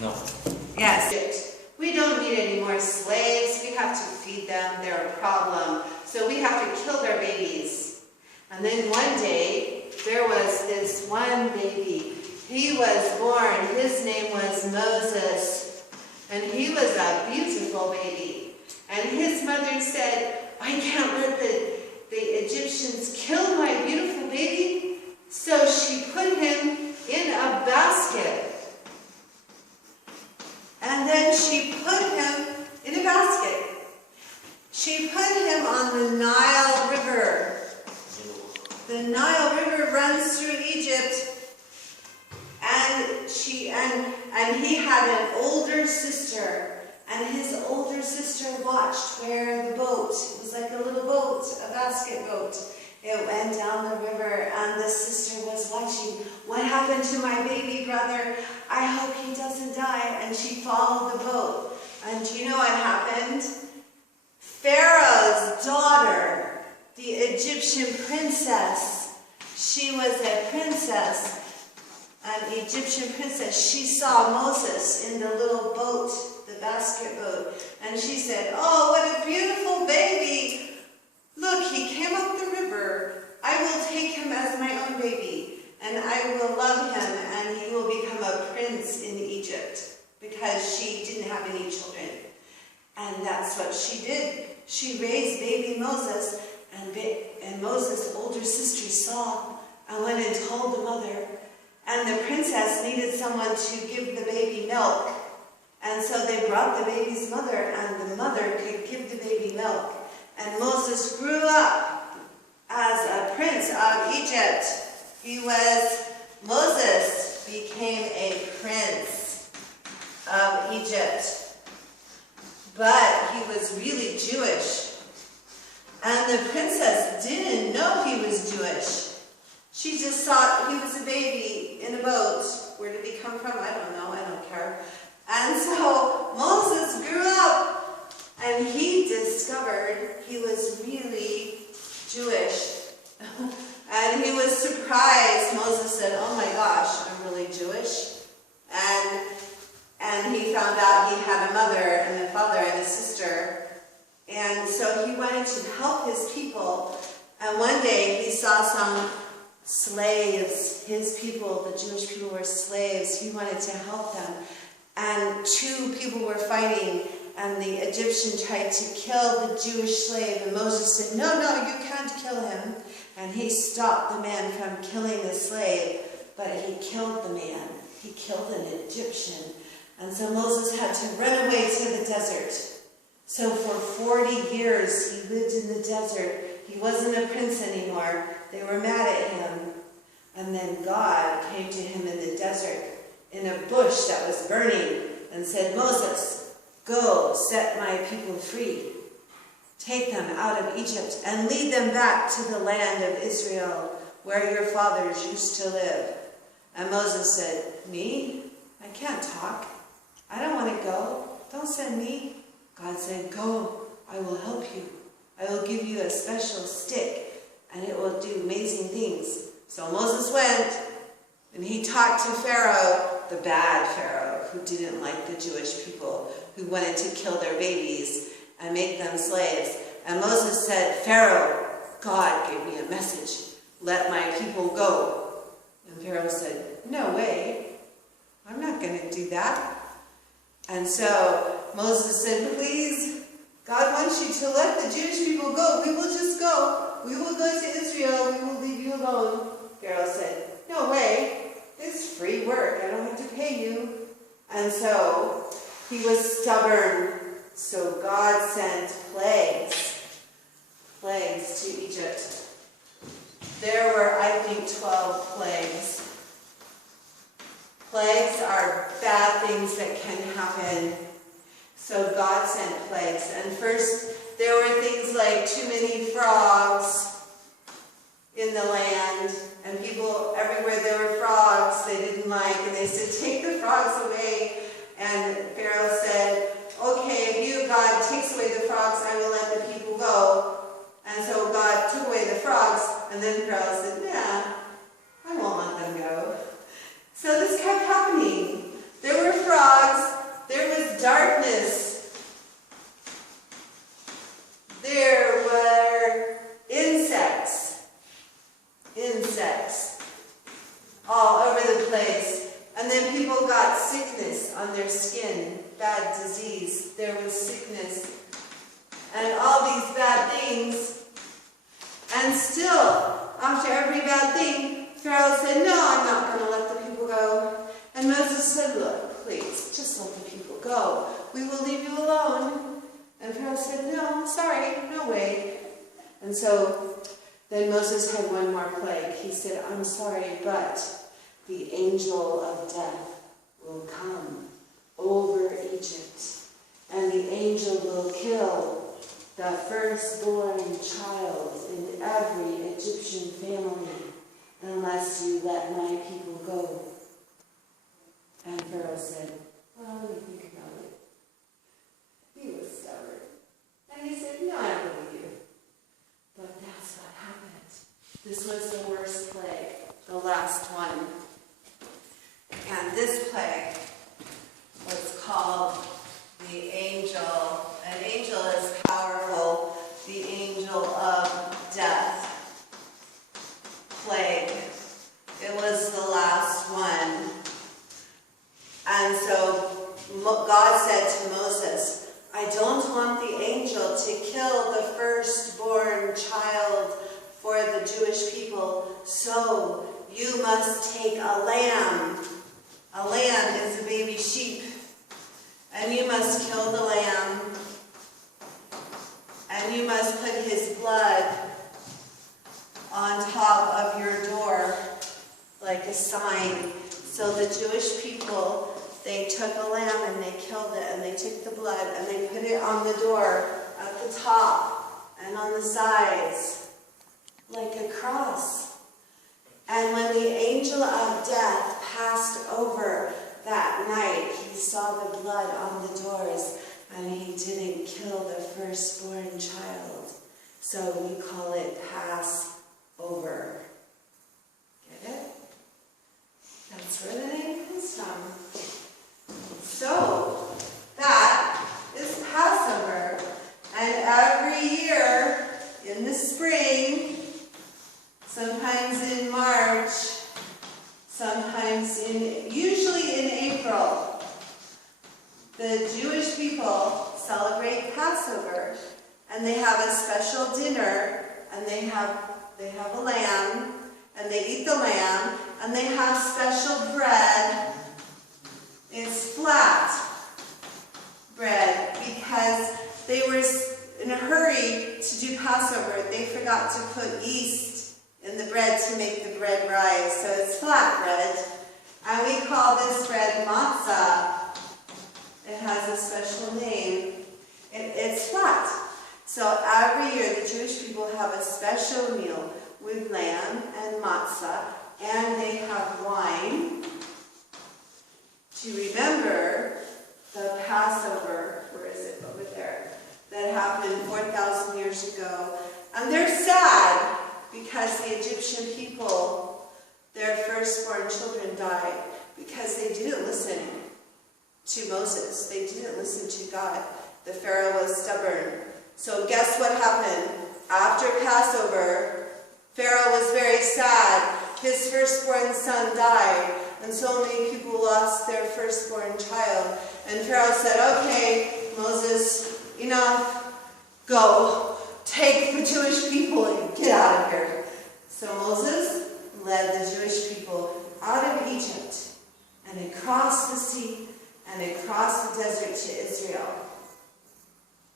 No. Yes. We don't need any more slaves. We have to feed them. They're a problem. So we have to kill their babies. And then one day, there was this one baby. He was born. His name was Moses. And he was a beautiful baby. And his mother said, I can't let the Egyptians kill my beautiful baby. So she put him in a basket. And then she put him in a basket. She put him on the Nile River. The Nile River runs through Egypt. And he had an older sister. And his older sister watched where the boat, it was like a little boat, a basket boat. It went down the river, and the sister was watching. What happened to my baby brother? I hope he doesn't die. And she followed the boat. And do you know what happened? Pharaoh's daughter, the Egyptian princess, she was a princess, an Egyptian princess. She saw Moses in the little boat, the basket boat, and she said, oh, what a beautiful baby. Look, he came up the river. I will take him as my own baby, and I will love him, and he will become a prince in Egypt, because she didn't have any children. And that's what she did. She raised baby Moses, and Moses' older sister saw and went and told the mother. And the princess needed someone to give the baby milk. And so they brought the baby's mother, and the mother could give the baby milk. And Moses grew up as a prince of Egypt. Moses became a prince of Egypt. But he was really Jewish. And the princess didn't know he was Jewish. She just thought he was a baby in a boat. Where did he come from? I don't know. I don't care. And so Moses grew up, and he discovered he was really Jewish. And he was surprised. Moses said, oh my gosh, I'm really Jewish. And he found out he had a mother and a father and a sister. And so he wanted to help his people. And one day he saw some slaves. His people, the Jewish people, were slaves. He wanted to help them. And two people were fighting, and the Egyptian tried to kill the Jewish slave. And Moses said, no, you can't kill him. And he stopped the man from killing the slave, but he killed the man. He killed an Egyptian. And so Moses had to run away to the desert. So for 40 years he lived in the desert. He wasn't a prince anymore. They were mad at him. And then God came to him in the desert in a bush that was burning and said, Moses, go set my people free. Take them out of Egypt and lead them back to the land of Israel where your fathers used to live. And Moses said, me? I can't talk. I don't want to go. Don't send me. God said, go. I will help you. I will give you a special stick, and it will do amazing things. So Moses went, and he talked to Pharaoh, the bad Pharaoh, who didn't like the Jewish people, who wanted to kill their babies and make them slaves. And Moses said, Pharaoh, God gave me a message. Let my people go. And Pharaoh said, no way. I'm not going to do that. And so Moses said, please, God wants you to let the Jewish people go. We will just go. We will go to Israel. We will leave you alone. Pharaoh said, no way. This is free work. I don't have to pay you. And so he was stubborn. So God sent plagues to Egypt. There were, I think, 12 plagues. Plagues are bad things that can happen. So God sent plagues. And first, there were things like too many frogs in the land. And people, everywhere there were frogs they didn't like. And they said, take the frogs away. And Pharaoh said, okay, if you, God, takes away the frogs, I will let the people go. And so God took away the frogs. And then Pharaoh said, nah, I won't let them go. So this kept happening. There got sickness on their skin, bad disease. There was sickness and all these bad things. And still, after every bad thing, Pharaoh said, no, I'm not going to let the people go. And Moses said, look, please, just let the people go. We will leave you alone. And Pharaoh said, no, sorry, no way. And so then Moses had one more plague. He said, I'm sorry, but the angel of death will come over Egypt, and the angel will kill the firstborn child in every Egyptian family unless you let my people go. And Pharaoh said, well, let me think about it. He was stubborn. And he said, no, I don't believe you. But that's what happened. This was the worst plague, the last one. And this plague was called the angel. An angel is powerful. The angel of death plague. It was the last one. And so God said to Moses, I don't want the angel to kill the firstborn child for the Jewish people, so you must take a lamb. A lamb is a baby sheep. And you must kill the lamb. And you must put his blood on top of your door like a sign. So the Jewish people, they took a lamb and they killed it, and they took the blood and they put it on the door at the top and on the sides like a cross. And when the angel of death passed over that night, he saw the blood on the doors, and he didn't kill the firstborn child. So we call it Passover. Get it? That's where the name comes from. So, that is Passover. And every year, in the spring, sometimes in March, usually in April, the Jewish people celebrate Passover, and they have a special dinner, and they have a lamb, and they eat the lamb, and they have special bread. It's flat bread because they were in a hurry to do Passover. They forgot to put yeast in the bread to make the bread rise, so it's flat bread. And we call this bread matzah. It has a special name. It's flat. So every year the Jewish people have a special meal with lamb and matzah, and they have wine to remember the Passover, where is it, over there, that happened 4,000 years ago. And they're sad because the Egyptian people, their firstborn children died because they didn't listen to Moses. They didn't listen to God. The Pharaoh was stubborn. So guess what happened? After Passover, Pharaoh was very sad. His firstborn son died, and so many people lost their firstborn child. And Pharaoh said, okay, Moses, enough, go. Take the Jewish people and get out of here. So Moses led the Jewish people out of Egypt and across the sea and across the desert to Israel.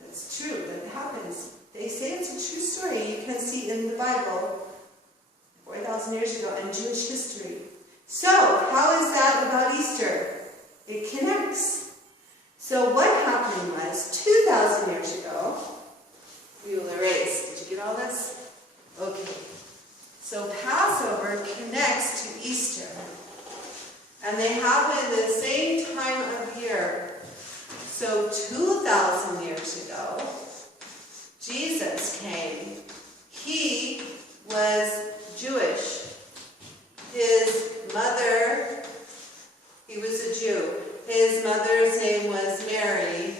That's true, that happens. They say it's a true story. You can see in the Bible 4,000 years ago in Jewish history. So, how is that about Easter? It connects. So what happened was, 2,000 years ago, we will erase. Did you get all this? Okay. So Passover connects to Easter. And they happen the same time of year. So 2,000 years ago, Jesus came. He was Jewish. His mother, he was a Jew. His mother's name was Mary,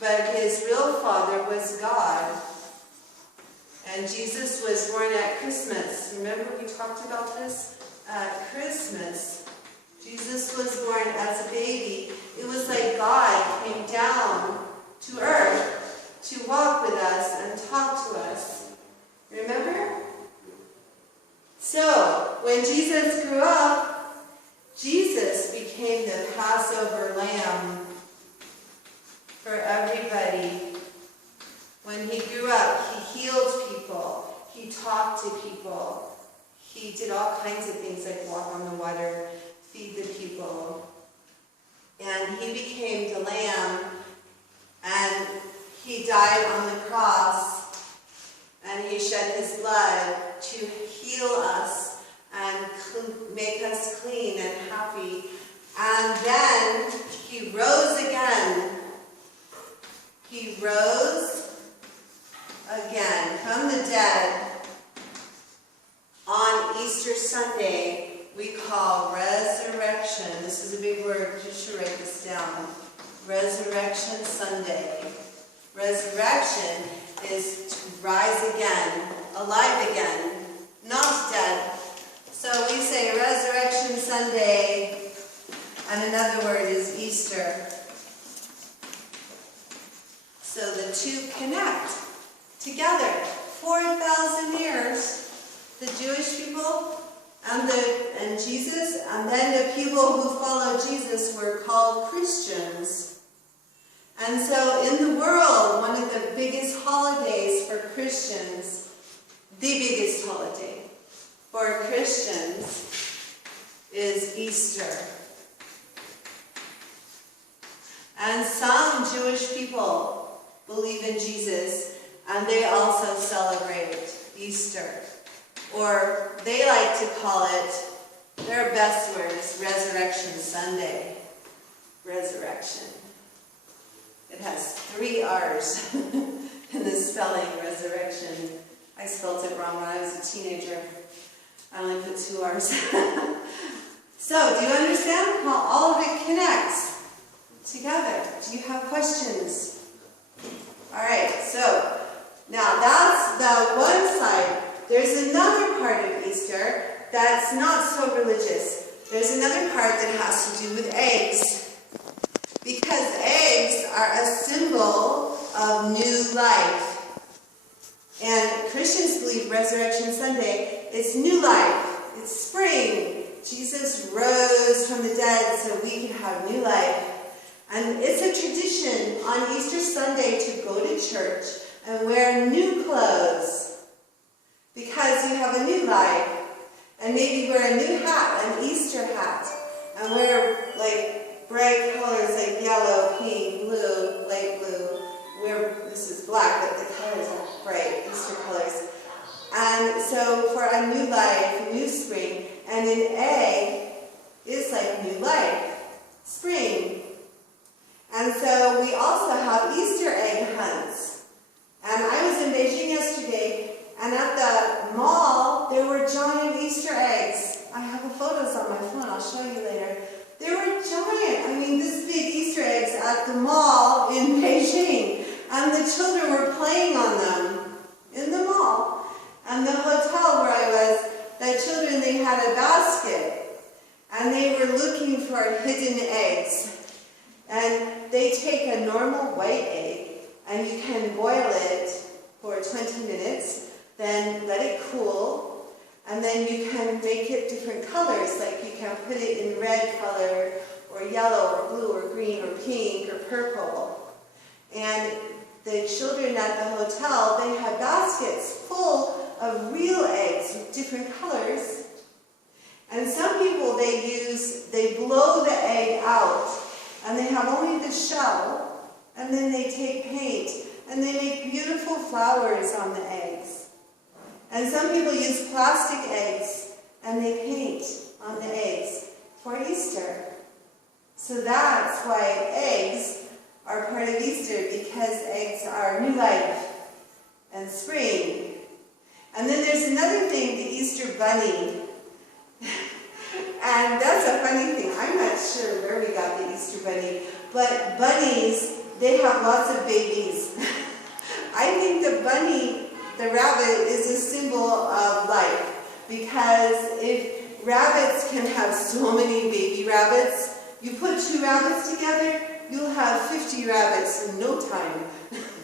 but his real father was God. And Jesus was born at Christmas. Remember we talked about this? At Christmas. Jesus was became the Passover lamb for everybody. When he grew up, he healed people. He talked to people. He did all kinds of things like walk on the water, feed the people. And he became the lamb, and he died on the cross, and he shed his blood to heal us and make us clean and happy. And then he rose again. He rose again from the dead on Easter Sunday. We call resurrection. This is a big word. You should write this down. Resurrection Sunday. Resurrection is to rise again, alive again, not dead. So we say Resurrection Sunday, and another word is Easter. So the two connect together. 4,000 years, the Jewish people and Jesus, and then the people who follow Jesus were called Christians. And so in the world, one of the biggest holidays for Christians, the biggest holiday for Christians is Easter. And some Jewish people believe in Jesus, and they also celebrate Easter. Or they like to call it, their best word is Resurrection Sunday. Resurrection. It has 3 R's in the spelling, resurrection. I spelled it wrong when I was a teenager. I only put 2 R's. So, do you understand how all of it connects together? Do you have questions? Alright, so, now that's the one side. There's another part of Easter that's not so religious. There's another part that has to do with eggs. Because eggs are a symbol of new life. And Christians believe Resurrection Sunday, it's new life. It's spring. Jesus rose from the dead so we can have new life. And it's a tradition on Easter Sunday to go to church and wear new clothes. Because you have a new life, and maybe wear a new hat, an Easter hat, and wear like bright colors like yellow, pink, blue, light blue. This is black, but the colors are bright, Easter colors. And so for a new life, new spring, and an egg is like new life, spring. And so we also have Easter egg hunts. And I was in Beijing yesterday, and at the mall, there were giant Easter eggs. I have the photos on my phone. I'll show you later. They were giant. I mean, this big Easter eggs at the mall in Beijing. And the children were playing on them in the mall. And the hotel where I was, the children, they had a basket. And they were looking for hidden eggs. And they take a normal white egg, and you can boil it for 20 minutes. Then let it cool, and then you can make it different colors, like you can put it in red color, or yellow, or blue, or green, or pink, or purple. And the children at the hotel, they had baskets full of real eggs with different colors. And some people, they blow the egg out, and they have only the shell, and then they take paint, and they make beautiful flowers on the eggs. And some people use plastic eggs, and they paint on the eggs for Easter. So that's why eggs are part of Easter, because eggs are new life and spring. And then there's another thing, the Easter bunny. And that's a funny thing. I'm not sure where we got the Easter bunny, but bunnies, they have lots of babies. I think the bunny, the rabbit, is a symbol of life, because if rabbits can have so many baby rabbits, you put 2 rabbits together, you'll have 50 rabbits in no time.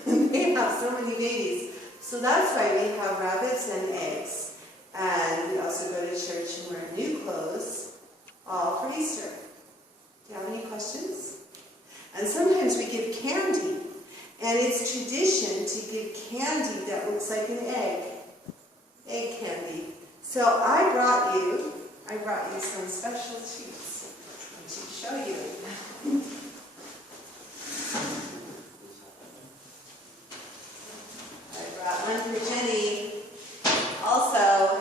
They have so many babies. So that's why we have rabbits and eggs. And we also go to church and wear new clothes, all for Easter. And it's tradition to give candy that looks like an egg candy. So I brought you some special treats to show you. I brought one for Jenny also.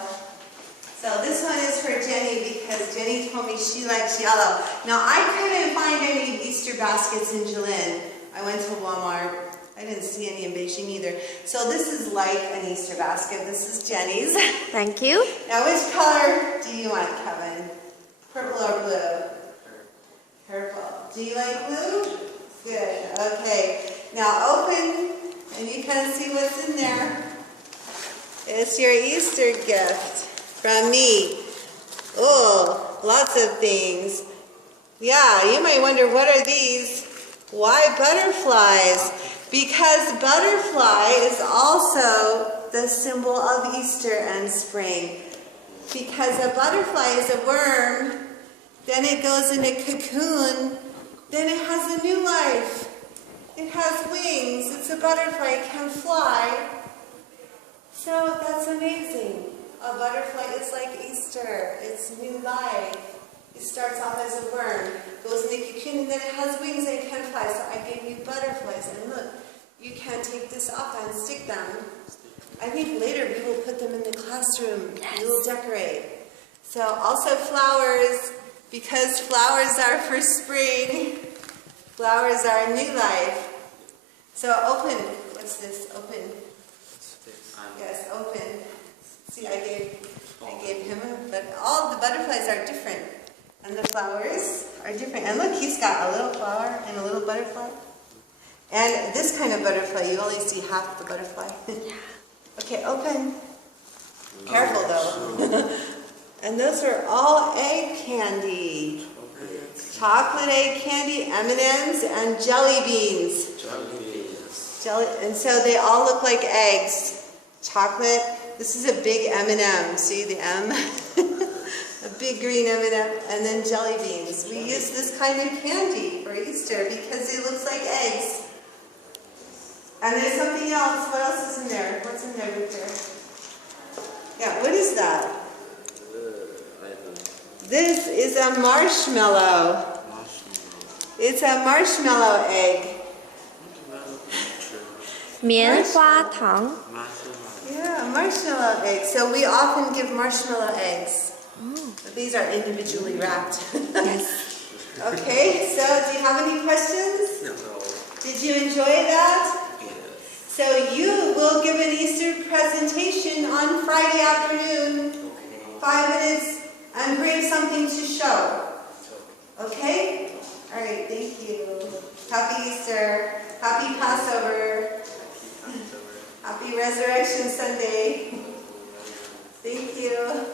So this one is for Jenny because Jenny told me she likes yellow. Now I couldn't find any Easter baskets in Jilin. I went to Walmart. I didn't see any in Beijing either. So this is like an Easter basket. This is Jenny's. Thank you. Now which color do you want, Kevin? Purple or blue? Purple. Do you like blue? Good. Okay. Now open and you can see what's in there. It's your Easter gift from me. Oh, lots of things. Yeah, you might wonder, what are these? Why butterflies? Because butterfly is also the symbol of Easter and spring. Because a butterfly is a worm, then it goes in a cocoon, then it has a new life. It has wings, it's a butterfly, it can fly. So that's amazing. A butterfly is like Easter, it's new life. It starts off as a worm, goes in the cocoon, and then it has wings and it can fly. So I gave you butterflies, and look, you can take this off and stick them. I think later we will put them in the classroom. Yes. We will decorate. So also flowers, because flowers are for spring. Flowers are new life. So open. What's this? Open. Yes, open. See, I gave him but all the butterflies are different. And the flowers are different. And look, he's got a little flower and a little butterfly. And this kind of butterfly, you only see half the butterfly. Okay, open. Careful though. And those are all egg candy. Chocolate egg candy, M&Ms, and jelly beans. And so they all look like eggs. Chocolate. This is a big M&M. See the M? A big green M&M, and then jelly beans. We use this kind of candy for Easter because it looks like eggs. And there's something else. What else is in there? What's in there, Victor? Yeah, what is that? This is a marshmallow. It's a marshmallow egg. 棉花糖. Yeah, marshmallow egg. So we often give marshmallow eggs. But these are individually wrapped. Yes. Okay, so do you have any questions? No. Did you enjoy that? So you will give an Easter presentation on Friday afternoon, 5 minutes, and bring something to show. Okay? All right, thank you. Happy Easter. Happy Passover. Happy Resurrection Sunday. Thank you.